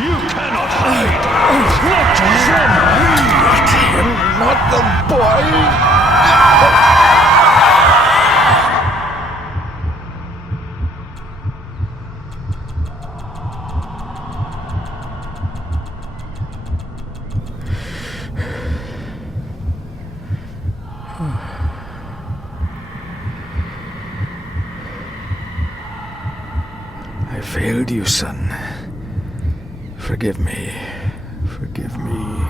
You cannot hide! Not from me! Not the boy! I failed you, son. Forgive me. Forgive me.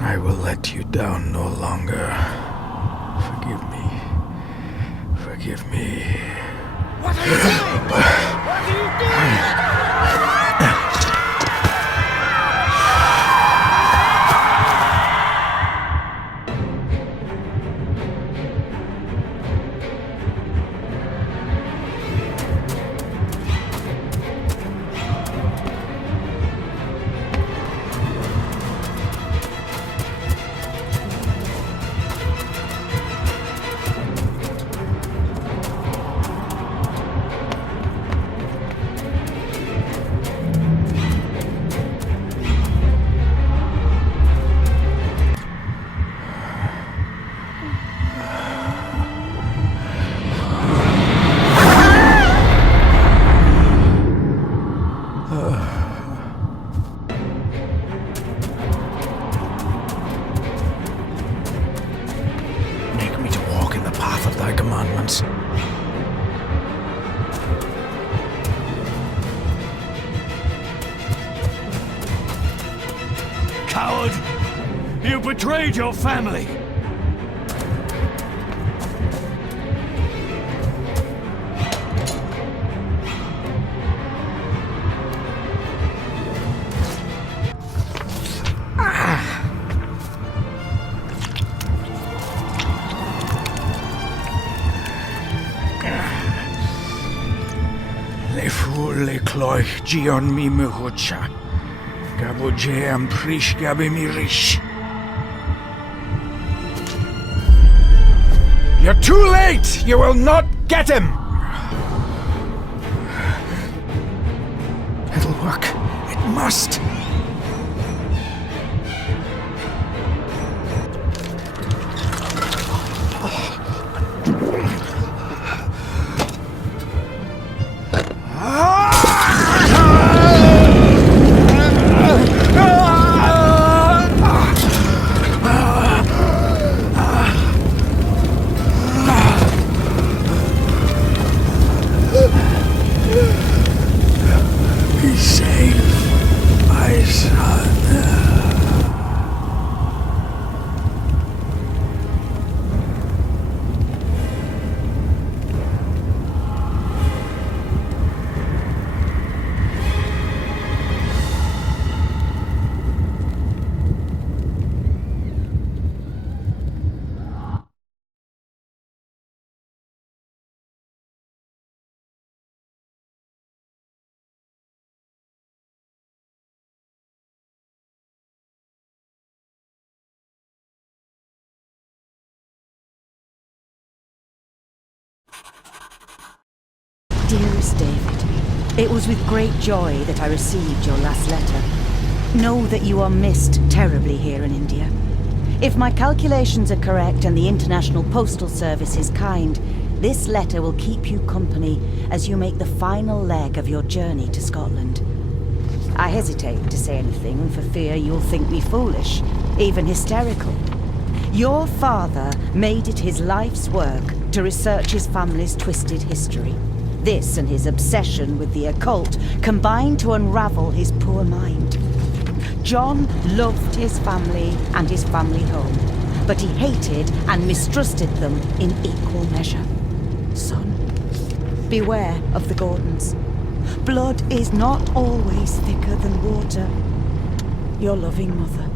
I will let you down no longer. Forgive me. Forgive me. What are you doing? What are you doing? Make me to walk in the path of thy commandments. Coward! You betrayed your family! Le fu le cloich gion mi muhucha. Gaboje am prish gabe mi rish. You're too late! You will not get him! It'll work. It must. Be safe, my son. Dearest David, it was with great joy that I received your last letter. Know that you are missed terribly here in India. If my calculations are correct and the International Postal Service is kind, this letter will keep you company as you make the final leg of your journey to Scotland. I hesitate to say anything for fear you'll think me foolish, even hysterical. Your father made it his life's work to research his family's twisted history. This and his obsession with the occult combined to unravel his poor mind. John loved his family and his family home, but he hated and mistrusted them in equal measure. Son, beware of the Gordons. Blood is not always thicker than water. Your loving mother.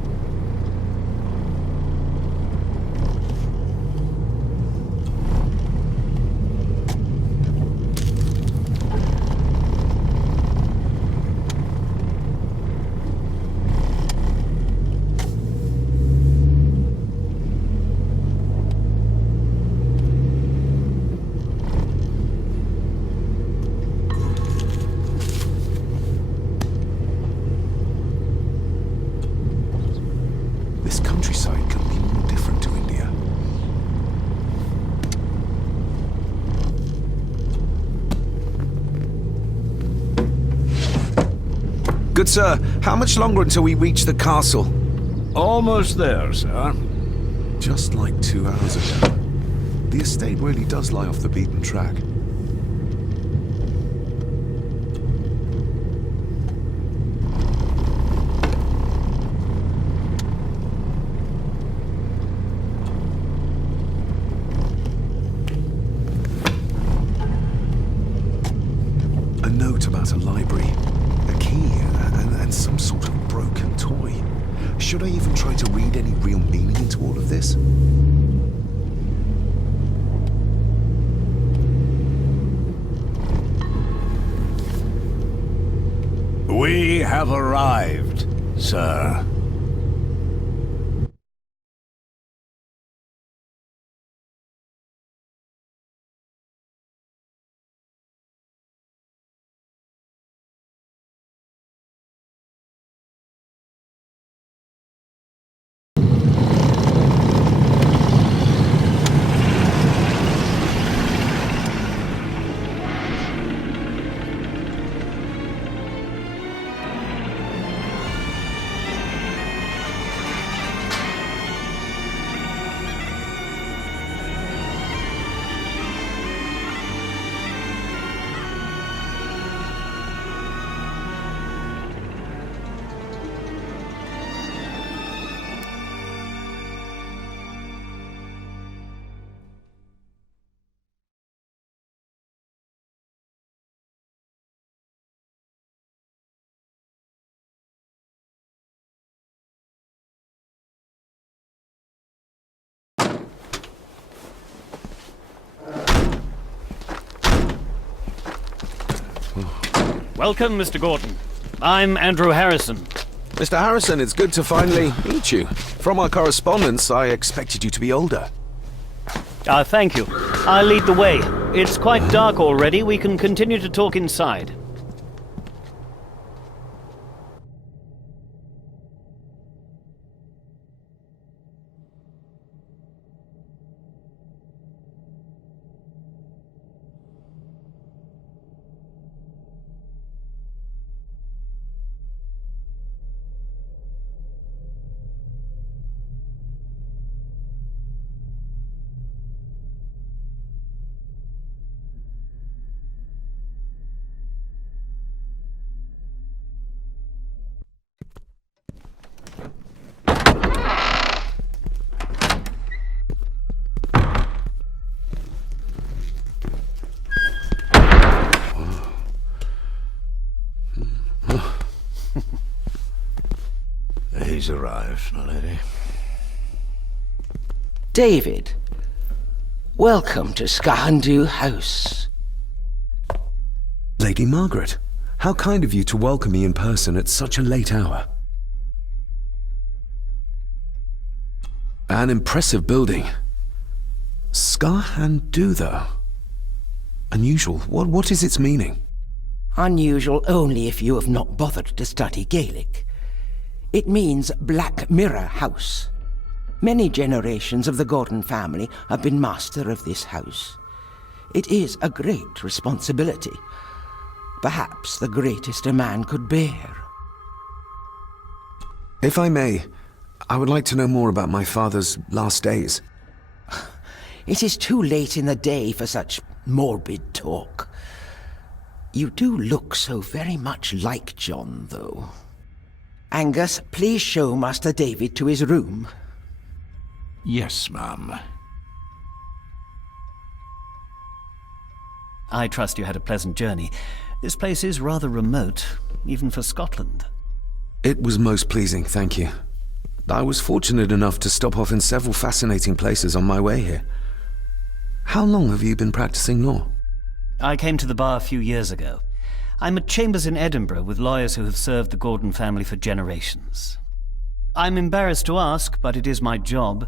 Good sir, how much longer until we reach the castle? Almost there, sir. Just like 2 hours ago. The estate really does lie off the beaten track. A note about a library, a key, and some sort of broken toy. Should I even try to read any real meaning into all of this? We have arrived, sir. Welcome, Mr. Gordon. I'm Andrew Harrison. Mr. Harrison, it's good to finally meet you. From our correspondence, I expected you to be older. Thank you. I'll lead the way. It's quite dark already. We can continue to talk inside. He's arrived, my lady. David, welcome to Skahandu House. Lady Margaret, how kind of you to welcome me in person at such a late hour. An impressive building. Skahandu, though. Unusual. What is its meaning? Unusual only if you have not bothered to study Gaelic. It means Black Mirror House. Many generations of the Gordon family have been master of this house. It is a great responsibility. Perhaps the greatest a man could bear. If I may, I would like to know more about my father's last days. It is too late in the day for such morbid talk. You do look so very much like John, though. Angus, please show Master David to his room. Yes, ma'am. I trust you had a pleasant journey. This place is rather remote, even for Scotland. It was most pleasing, thank you. I was fortunate enough to stop off in several fascinating places on my way here. How long have you been practicing law? I came to the bar a few years ago. I'm at chambers in Edinburgh with lawyers who have served the Gordon family for generations. I'm embarrassed to ask, but it is my job.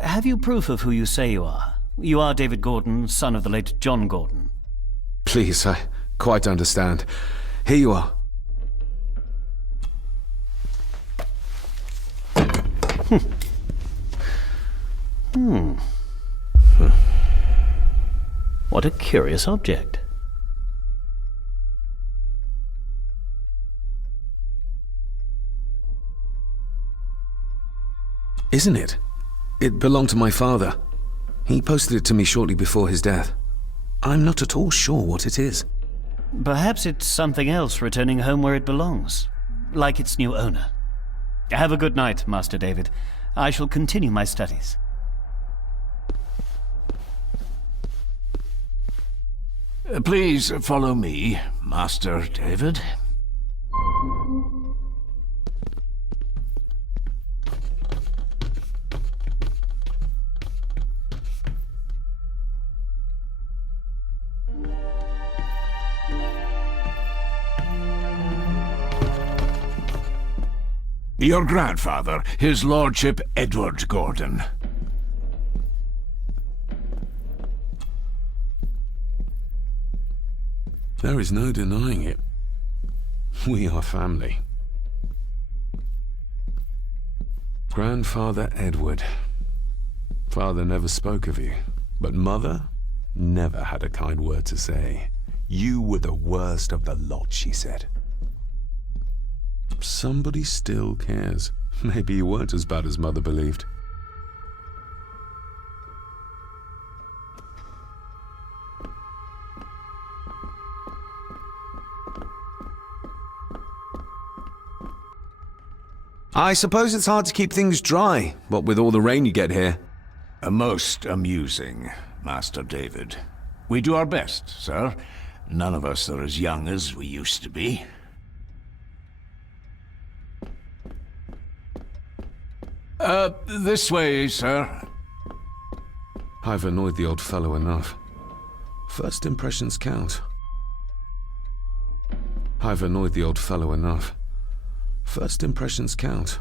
Have you proof of who you say you are? You are David Gordon, son of the late John Gordon. Please, I quite understand. Here you are. What a curious object. Isn't it? It belonged to my father. He posted it to me shortly before his death. I'm not at all sure what it is. Perhaps it's something else returning home where it belongs, like its new owner. Have a good night, Master David. I shall continue my studies. Please follow me, Master David. Your grandfather, his lordship Edward Gordon. There is no denying it. We are family. Grandfather Edward. Father never spoke of you, but Mother never had a kind word to say. You were the worst of the lot, she said. Somebody still cares. Maybe you weren't as bad as Mother believed. I suppose it's hard to keep things dry, what with all the rain you get here. Most amusing, Master David. We do our best, sir. None of us are as young as we used to be. This way, sir. I've annoyed the old fellow enough. First impressions count. I've annoyed the old fellow enough. First impressions count.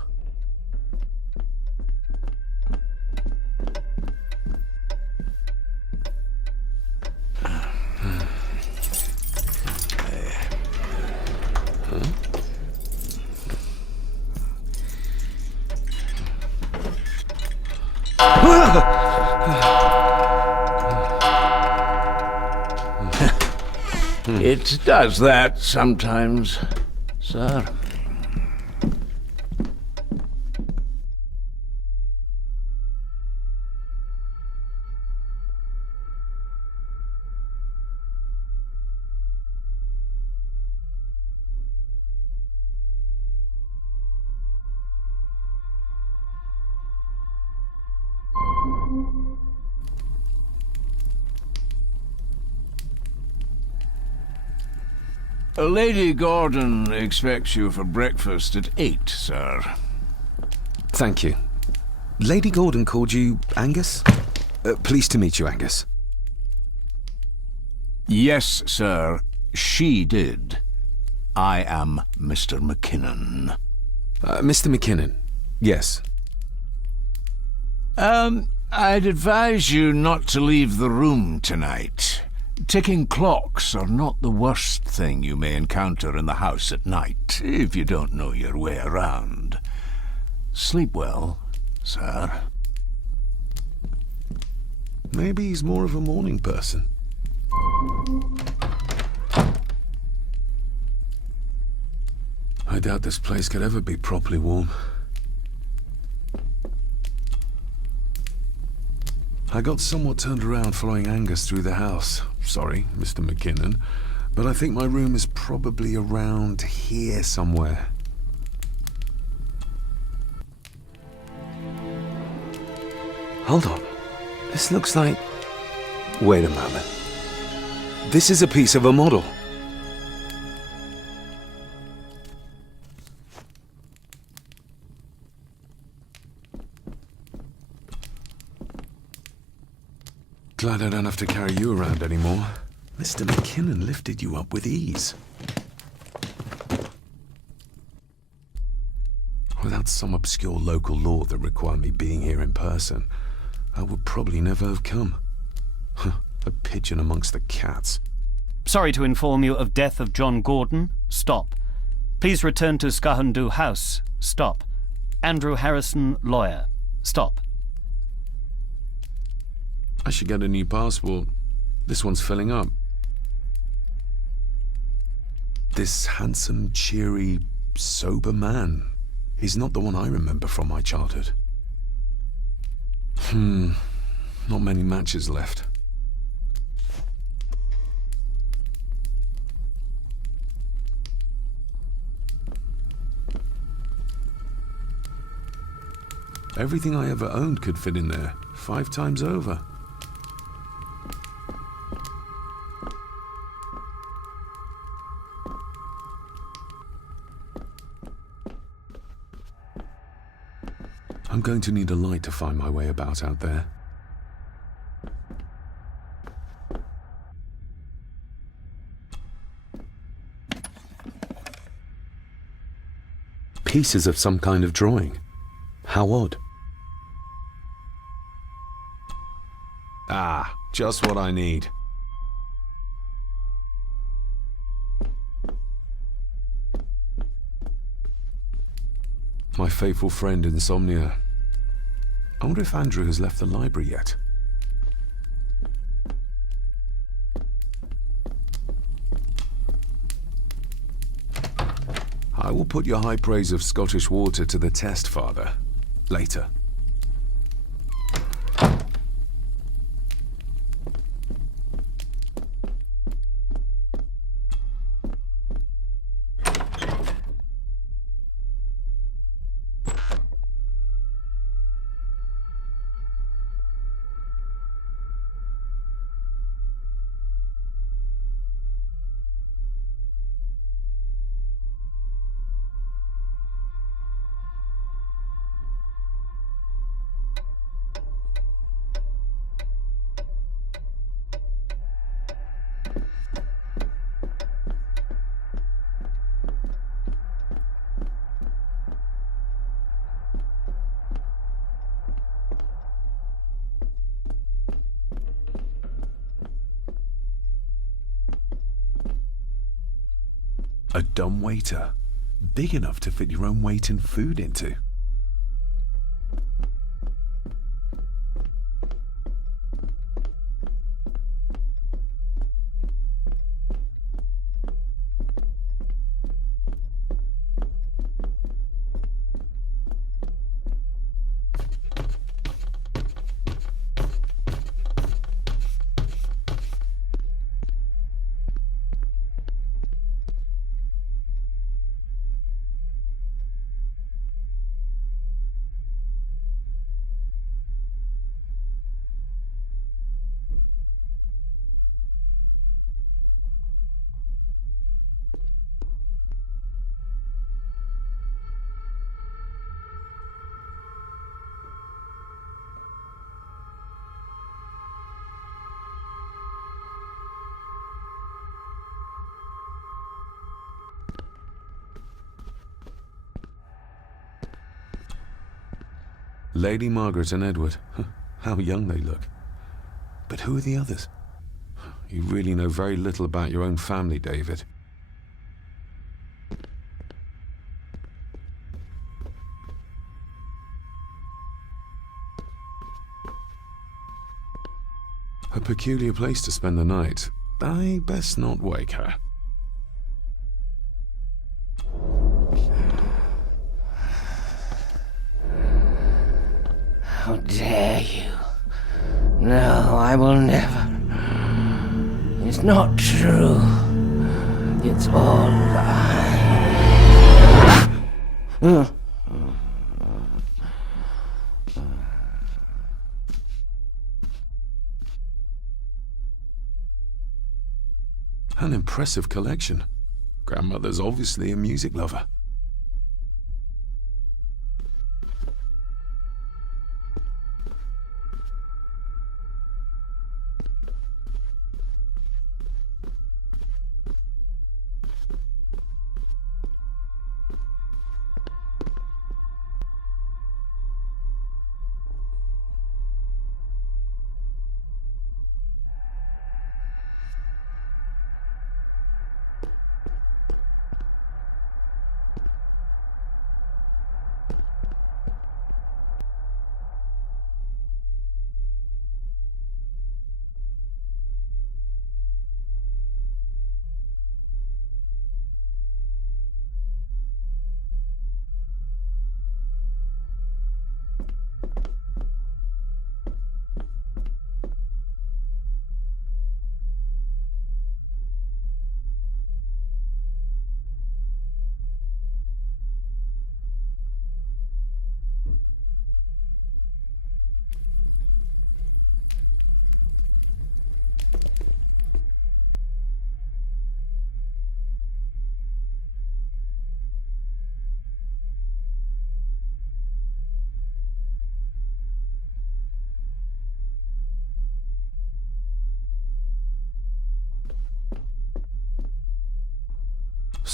It does that sometimes, sir. Lady Gordon expects you for breakfast at 8, sir. Thank you. Lady Gordon called you Angus? Pleased to meet you, Angus. Yes, sir. She did. I am Mr. McKinnon. Mr. McKinnon, yes. I'd advise you not to leave the room tonight. Ticking clocks are not the worst thing you may encounter in the house at night, if you don't know your way around. Sleep well, sir. Maybe he's more of a morning person. I doubt this place could ever be properly warm. I got somewhat turned around following Angus through the house. Sorry, Mr. McKinnon, but I think my room is probably around here somewhere. Hold on. This looks like... Wait a moment. This is a piece of a model. Glad I don't have to carry you around anymore. Mr. McKinnon lifted you up with ease. Without some obscure local law that required me being here in person, I would probably never have come. A pigeon amongst the cats. Sorry to inform you of death of John Gordon. Stop. Please return to Skahundu House. Stop. Andrew Harrison, lawyer. Stop. I should get a new passport. This one's filling up. This handsome, cheery, sober man. He's not the one I remember from my childhood. Not many matches left. Everything I ever owned could fit in there, 5 times over. I'm going to need a light to find my way about out there. Pieces of some kind of drawing. How odd. Ah, just what I need. My faithful friend Insomnia. I wonder if Andrew has left the library yet. I will put your high praise of Scottish water to the test, Father. Later. A dumbwaiter. Big enough to fit your own weight and food into. Lady Margaret and Edward. How young they look. But who are the others? You really know very little about your own family, David. A peculiar place to spend the night. I best not wake her. How dare you? No, I will never. It's not true. It's all lies. An impressive collection. Grandmother's obviously a music lover.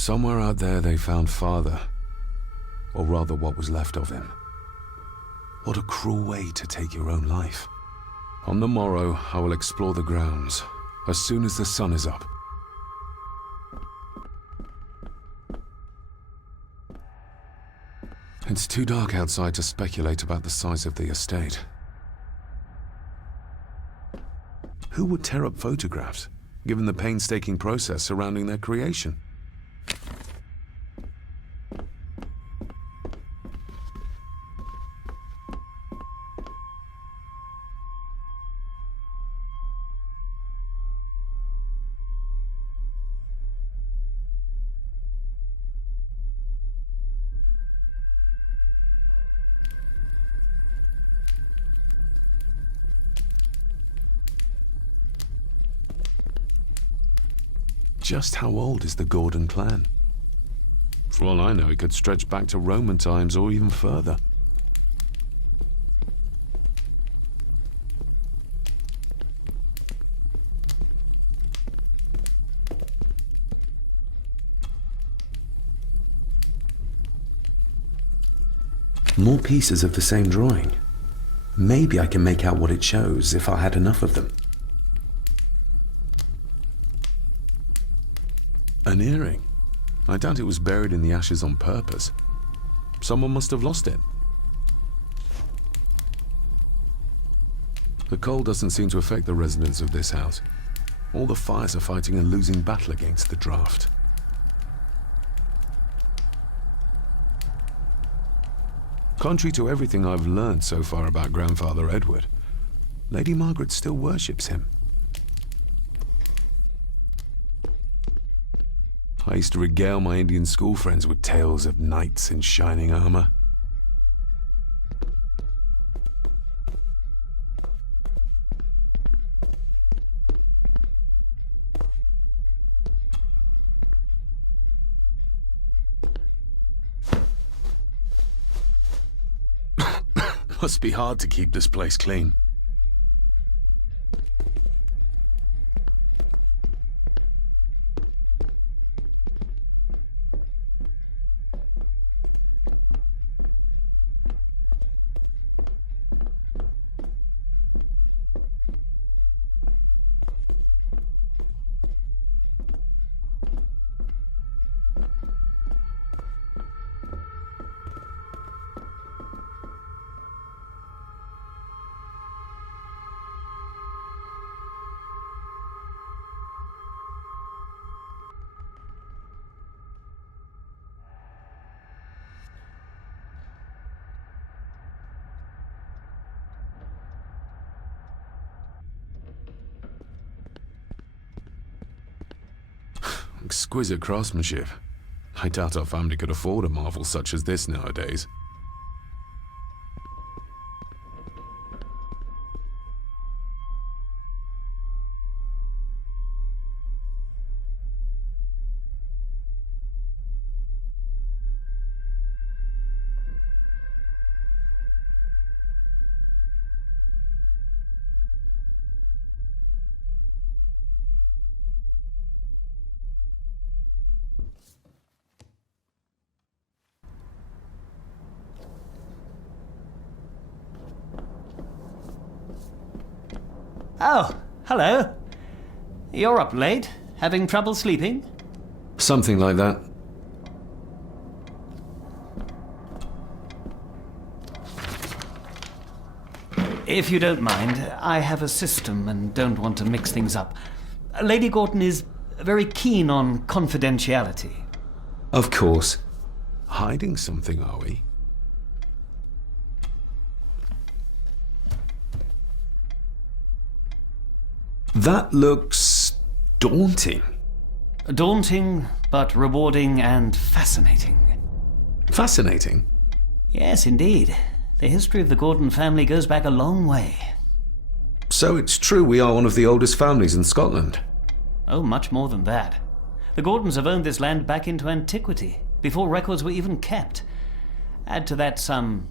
Somewhere out there they found father. Or rather what was left of him. What a cruel way to take your own life. On the morrow, I will explore the grounds, as soon as the sun is up. It's too dark outside to speculate about the size of the estate. Who would tear up photographs, given the painstaking process surrounding their creation? Just how old is the Gordon clan? For all I know, it could stretch back to Roman times or even further. More pieces of the same drawing. Maybe I can make out what it shows if I had enough of them. An earring. I doubt it was buried in the ashes on purpose. Someone must have lost it. The cold doesn't seem to affect the residents of this house. All the fires are fighting a losing battle against the draft. Contrary to everything I've learned so far about Grandfather Edward, Lady Margaret still worships him. I used to regale my Indian school friends with tales of knights in shining armor. Must be hard to keep this place clean. Exquisite craftsmanship. I doubt our family could afford a marvel such as this nowadays. Oh, hello. You're up late? Having trouble sleeping? Something like that. If you don't mind, I have a system and don't want to mix things up. Lady Gordon is very keen on confidentiality. Of course. Hiding something, are we? That looks daunting. Daunting, but rewarding and fascinating. Fascinating? Yes, indeed. The history of the Gordon family goes back a long way. So it's true we are one of the oldest families in Scotland? Oh, much more than that. The Gordons have owned this land back into antiquity, before records were even kept. Add to that some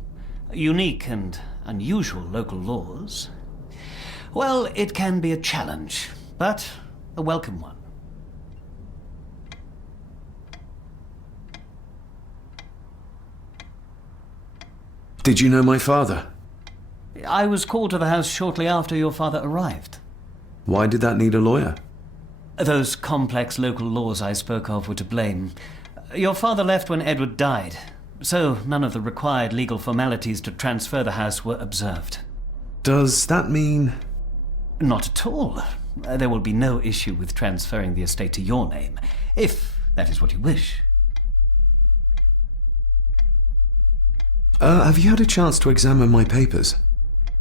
unique and unusual local laws. Well, it can be a challenge, but a welcome one. Did you know my father? I was called to the house shortly after your father arrived. Why did that need a lawyer? Those complex local laws I spoke of were to blame. Your father left when Edward died, so none of the required legal formalities to transfer the house were observed. Does that mean... Not at all. There will be no issue with transferring the estate to your name, if that is what you wish. Have you had a chance to examine my papers?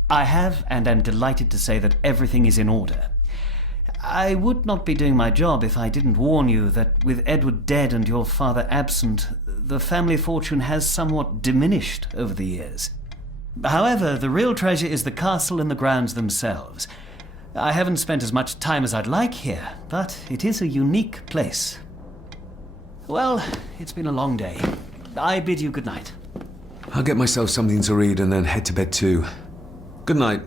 I have, and am delighted to say that everything is in order. I would not be doing my job if I didn't warn you that with Edward dead and your father absent, the family fortune has somewhat diminished over the years. However, the real treasure is the castle and the grounds themselves. I haven't spent as much time as I'd like here, but it is a unique place. Well, it's been a long day. I bid you good night. I'll get myself something to read and then head to bed too. Good night.